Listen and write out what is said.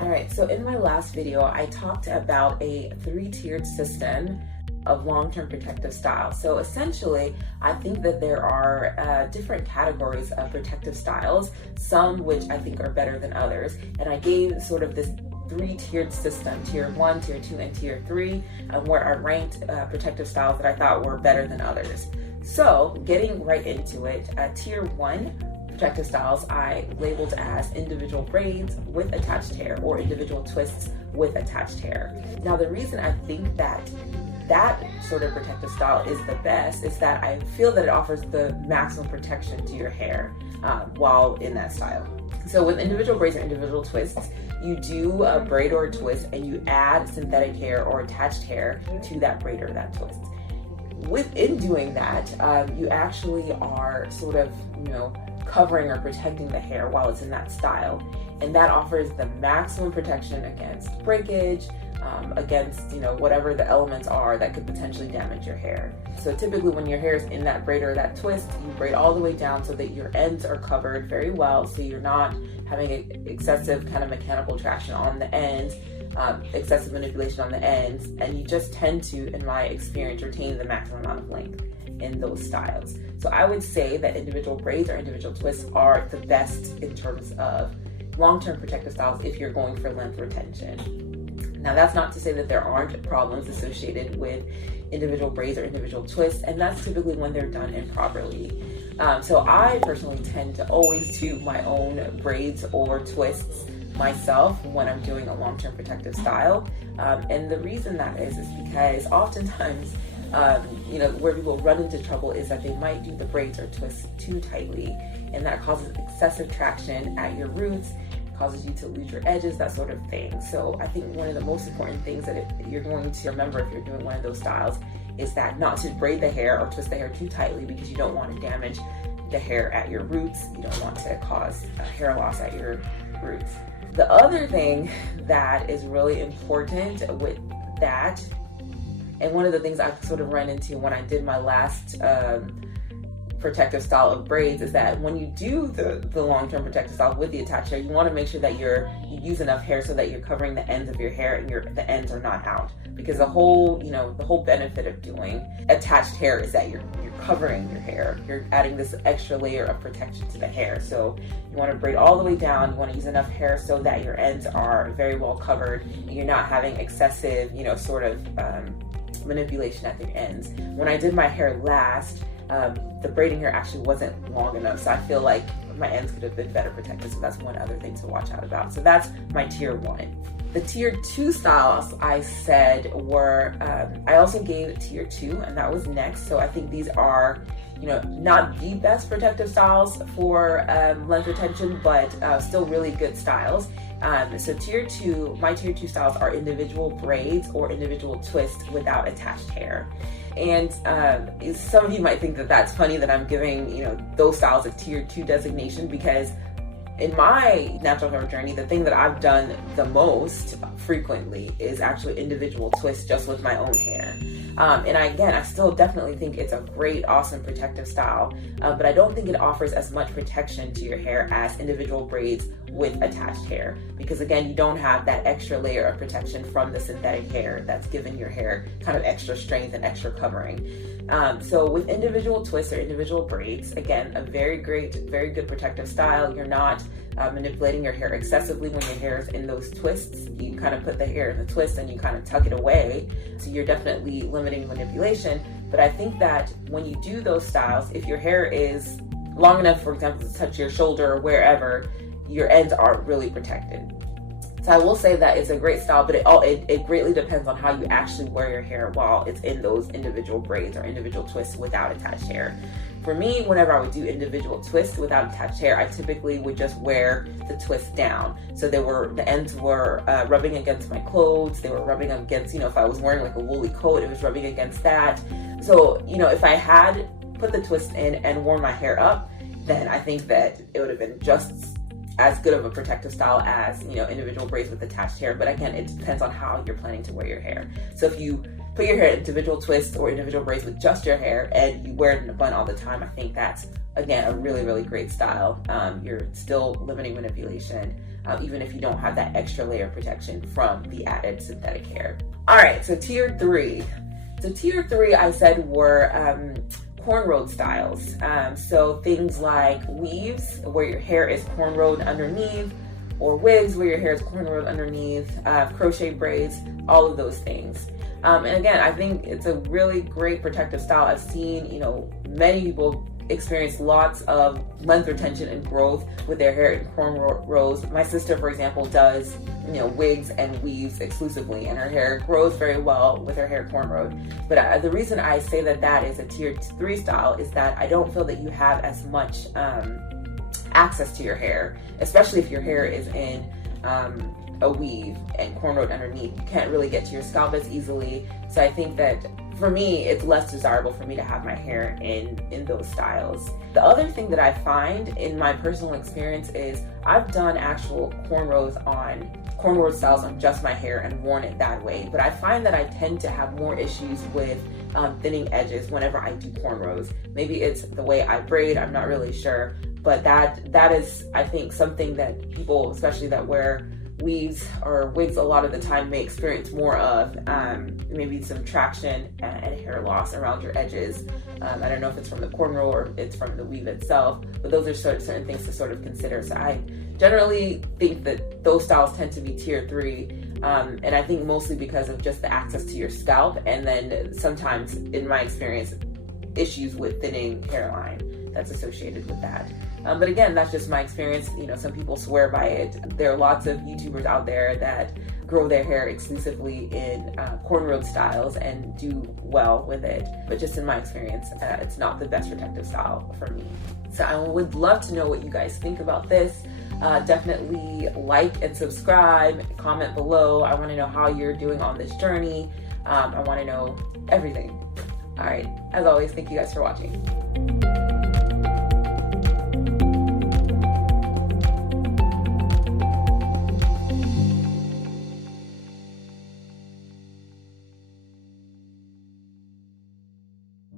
All right, so in my last video, I talked about a 3-tiered system of long-term protective styles. So essentially, I think that there are different categories of protective styles, some which I think are better than others. And I gave sort of this 3-tiered system, tier 1, tier 2, and tier 3, where I ranked protective styles that I thought were better than others. So getting right into it, tier 1 protective styles I labeled as individual braids with attached hair or individual twists with attached hair. Now the reason I think that sort of protective style is the best is that I feel that it offers the maximum protection to your hair while in that style. So with individual braids or individual twists, you do a braid or a twist and you add synthetic hair or attached hair to that braid or that twist. Within doing that, you actually are sort of, covering or protecting the hair while it's in that style. And that offers the maximum protection against breakage, against, whatever the elements are that could potentially damage your hair. So typically when your hair is in that braid or that twist, you braid all the way down so that your ends are covered very well, so you're not having excessive kind of mechanical traction on the ends, excessive manipulation on the ends, and you just tend to, in my experience, retain the maximum amount of length in those styles. So I would say that individual braids or individual twists are the best in terms of long-term protective styles if you're going for length retention. Now that's not to say that there aren't problems associated with individual braids or individual twists, and that's typically when they're done improperly. So I personally tend to always do my own braids or twists myself when I'm doing a long-term protective style. And the reason that is because oftentimes where people run into trouble is that they might do the braids or twists too tightly, and that causes excessive traction at your roots, causes you to lose your edges, that sort of thing. So I think one of the most important things that you're going to remember if you're doing one of those styles is that not to braid the hair or twist the hair too tightly, because you don't want to damage the hair at your roots. You don't want to cause hair loss at your roots. The other thing that is really important with that, and one of the things I've sort of run into when I did my last protective style of braids, is that when you do the long-term protective style with the attached hair, you want to make sure that you use enough hair so that you're covering the ends of your hair and the ends are not out. Because the whole benefit of doing attached hair is that you're covering your hair. You're adding this extra layer of protection to the hair. So you want to braid all the way down. You want to use enough hair so that your ends are very well covered and you're not having excessive, manipulation at the ends. When I did my hair last, the braiding hair actually wasn't long enough, so I feel like my ends could have been better protected. So that's one other thing to watch out about. So that's my tier 1. The tier 2 styles I said were, I also gave tier 2, and that was next. So I think these are, not the best protective styles for length retention, but still really good styles. So tier 2, my tier 2 styles are individual braids or individual twists without attached hair. And some of you might think that that's funny that I'm giving, those styles a tier 2 designation, because in my natural hair journey, the thing that I've done the most frequently is actually individual twists just with my own hair. And I still definitely think it's a great, awesome protective style, but I don't think it offers as much protection to your hair as individual braids with attached hair, because again, you don't have that extra layer of protection from the synthetic hair that's given your hair kind of extra strength and extra covering. So with individual twists or individual braids, again, a very good protective style. You're not manipulating your hair excessively when your hair is in those twists. You kind of put the hair in the twist and you kind of tuck it away. So you're definitely limiting manipulation. But I think that when you do those styles, if your hair is long enough, for example, to touch your shoulder or wherever, your ends aren't really protected. So I will say that it's a great style, but it greatly depends on how you actually wear your hair while it's in those individual braids or individual twists without attached hair. For me, whenever I would do individual twists without attached hair, I typically would just wear the twist down. So the ends were rubbing against my clothes. They were rubbing against, if I was wearing like a woolly coat, it was rubbing against that. So, if I had put the twist in and worn my hair up, then I think that it would have been just as good of a protective style as, individual braids with attached hair. But again, it depends on how you're planning to wear your hair. So if you put your hair in individual twists or individual braids with just your hair and you wear it in a bun all the time, I think that's, again, a really, really great style. You're still limiting manipulation, even if you don't have that extra layer of protection from the added synthetic hair. All right, so tier 3. So tier 3, I said, were cornrowed styles. So things like weaves, where your hair is cornrowed underneath, or wigs, where your hair is cornrowed underneath, crochet braids, all of those things. And again, I think it's a really great protective style. I've seen, many people experience lots of length retention and growth with their hair in cornrows. My sister, for example, does, wigs and weaves exclusively, and her hair grows very well with her hair cornrowed. But the reason I say that is a tier 3 style is that I don't feel that you have as much access to your hair, especially if your hair is in a weave and cornrowed underneath. You can't really get to your scalp as easily. So I think that for me, it's less desirable for me to have my hair in those styles. The other thing that I find in my personal experience is I've done actual cornrowed styles on just my hair and worn it that way. But I find that I tend to have more issues with thinning edges whenever I do cornrows. Maybe it's the way I braid, I'm not really sure. But that is, I think, something that people, especially that wear weaves or wigs a lot of the time, may experience more of, maybe some traction and hair loss around your edges. I don't know if it's from the cornrow or it's from the weave itself, but those are certain things to sort of consider. So I generally think that those styles tend to be tier 3, and I think mostly because of just the access to your scalp, and then sometimes, in my experience, issues with thinning hairline that's associated with that. But again, that's just my experience. Some people swear by it. There are lots of YouTubers out there that grow their hair exclusively in cornrowed styles and do well with it. But just in my experience, it's not the best protective style for me. So I would love to know what you guys think about this. Definitely like and subscribe, comment below. I want to know how you're doing on this journey. I want to know everything. All right, as always, thank you guys for watching.